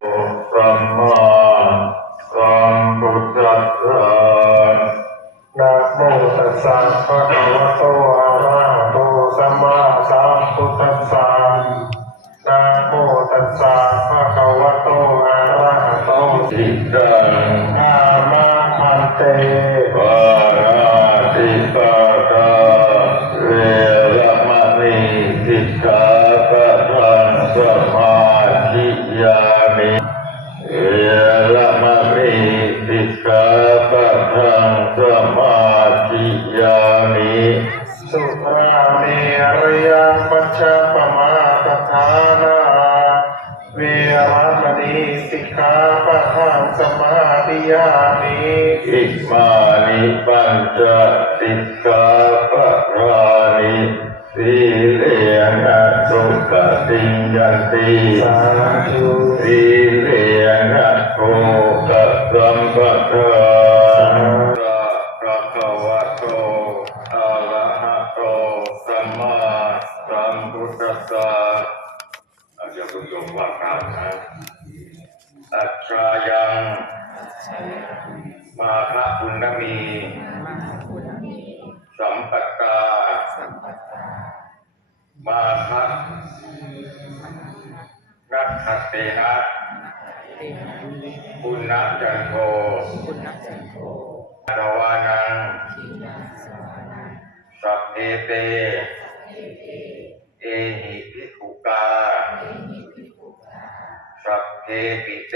พ ทังสมาธิยามิอิมานิปัญจสิกขา มปทาพระภวะโตอะระหะโตสัมมาสัมพุทธัสสะอาจจะคุณโยมว่าตามนะอัตรายังมาพระปุณณมี สัมปตามาคะนัตถเตนะปุณณจันโทตวานัง สัพเพเต เอหิภิกขุกา สัพเพปิเต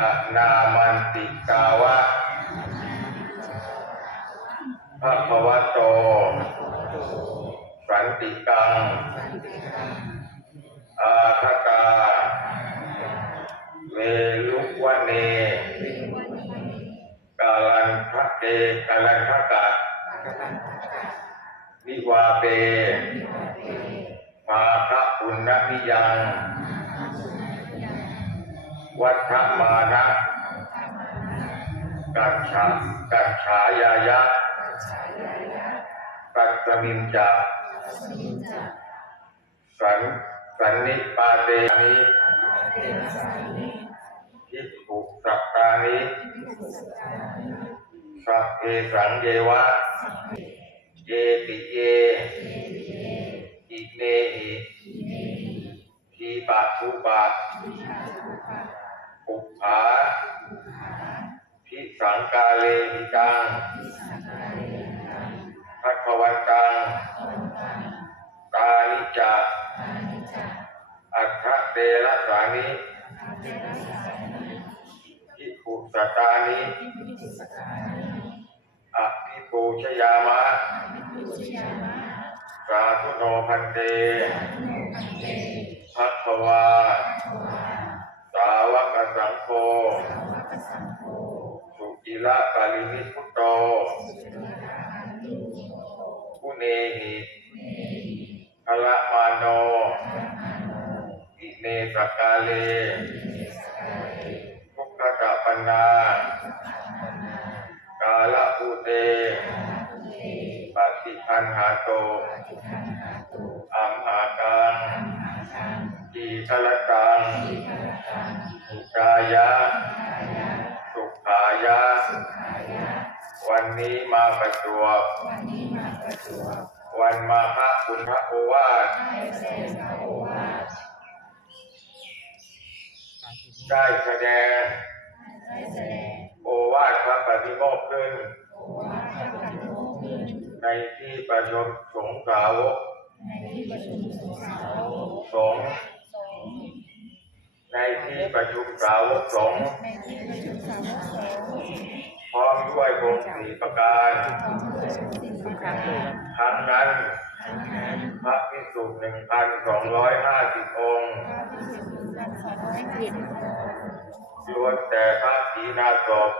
อะนามันติกาวะภะคะวโต สันติกัง อาทกา เวลุวเนกาลันทะเตกาลันทกะวิวาเปมาคะปุณณมิยัง วัฏมานะกัจฉากัจฉายายะกัจจมินจาสันสันนิปาเตนิทิฏฐุสัตตานิสัพเพสังเยวะเยติเย กาลิจักอัฏฐเตระสานิทิขุสตานิอภิปูชยามะสาธุโนพันเตภัทวา สาวกสังโฆสุจิละกาลินิพุตโตกุเนหิ เลทุกขตะปันนากาลอุเตปฏิคันหาโตอัมหากังจีคละตังอุกายะ สุขายะ วันนี้มาประจวบ วันมาพระคุณพระโอวาท ได้แสดง โอวาทพระปฏิโมกข์ขึ้น ในที่ประชุมสงฆ์สาวกสงฆ์ในที่ประชุมสาวกสงฆ์พร้อมด้วยวงสีประการ ทั้งนั้นพระ ภิกษุหนึ่งพันสองร้อยห้าสิบองค์ล้วนแต่พระสีนาศพ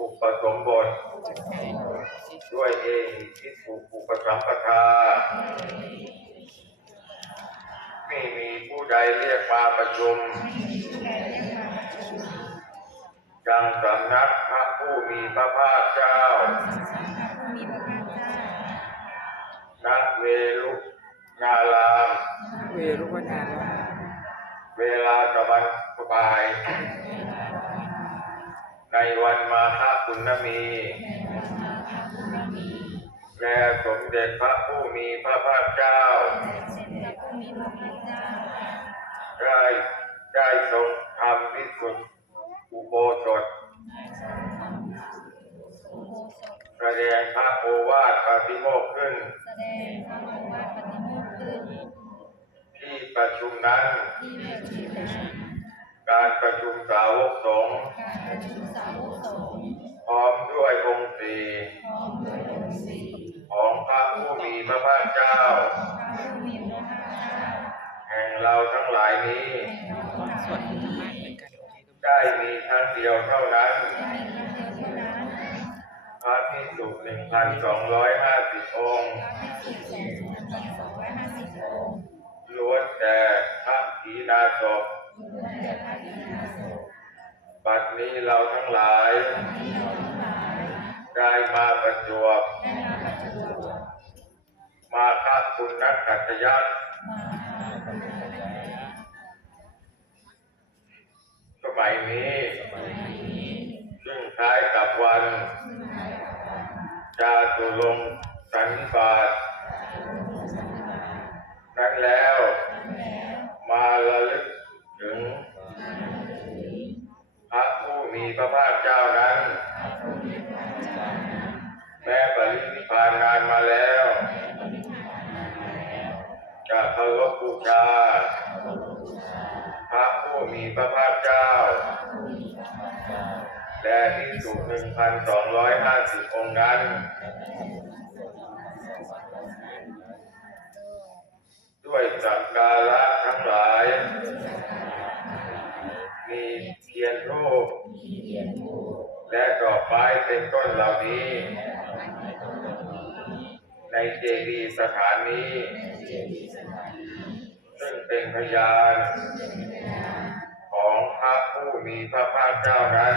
อุปสมบท ด้วยเองที่ถูกอุปสัมปทาไม่มีผู้ใดเรียกมาประชุมจังสำนักพระผู้มีพระภาคเจ้ามีพระภาคเจ้า งาราม เวรุวนารามเวลาตะวันบ่าย ในวันมาฆปุณณมีแด่สมเด็จพระผู้มีพระภาคเจ้า ได้ได้ทรงทำวิสุทธิอุโบสถแสดงพระโอวาทปฏิโมกขึ้นแสดงพระโอวาทปฏิโมกข์ ประชุมนั้นที่ประชุมประชุมการประชุมสาวกสงฆ์การประชุมสาวกสงฆ์พร้อมด้วยองค์สี่พร้อมด้วยองค์สี่ของพระผู้มีพระภาคเจ้าพระผู้มีพระภาคเจ้า แห่งเราทั้งหลายนี้แห่งเราทั้งหสวลาดยมนต์นี้มากเหมือนกันโอเคได้มีครั้งเดียวเท่านั้นจะมีครั้งเดียวเท่านั้นพระพิสุหนึ่งพันสองร้อยห้าสิบองค์ ขีณาสพบัดนี้เราทั้งหลายที่เรายได้มาประจวบ มาประชุมมาค่าคุณนักขัตยัตมาหาพระพุทธเจ้าสมัยนี้ซึ่งคล้ายกับวัน จาตุลงสันบา บูชา พระผู้มีพระภาคเจ้า และที่สุหนึ่งพันสองร้อยห้าสิบองค์นั้น ด้วยสักการะทั้งหลาย มีเทียนรูป และดอกไม้เป็นต้นเหล่านี้ในเจดีย์สถานนี้ ซึ่งเป็นพยาน ของพระผู้มีพระภาคเจ้านั้น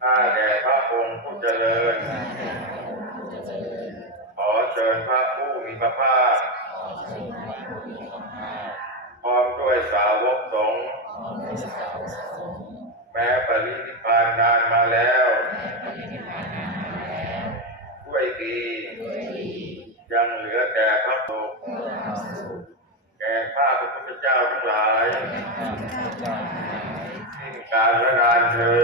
ข้าแด่พระองค์ผู้เจริญ ขอเชิญพระผู้มีพระภาคพร้อมด้วยสาวกสงฆ์แม้ปรินิพพานนานมาแล้ว ด้วยดี ยังเหลือแต่พระสุขแก่ข้าพระพุทธเจ้าทั้งหลายสิ้นการละนานเธอญ